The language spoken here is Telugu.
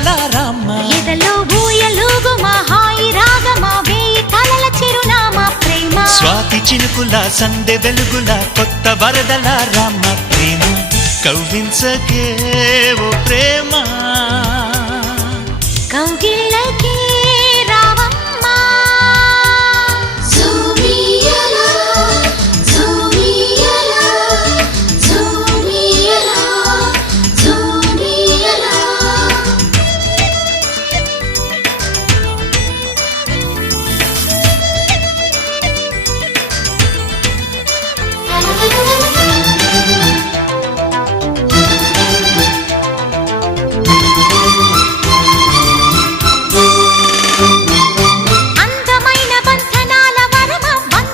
వరదల రామ ఎదలో ఊయలుగు మా హాయి రాగమా వేయి కలల చిరునామా ప్రేమ స్వాతి చినుకుల సందె వెలుగుల కొత్త వరదల రామ ప్రేమ కవ్వించకే ఓ ప్రేమ కౌగిళ్ళ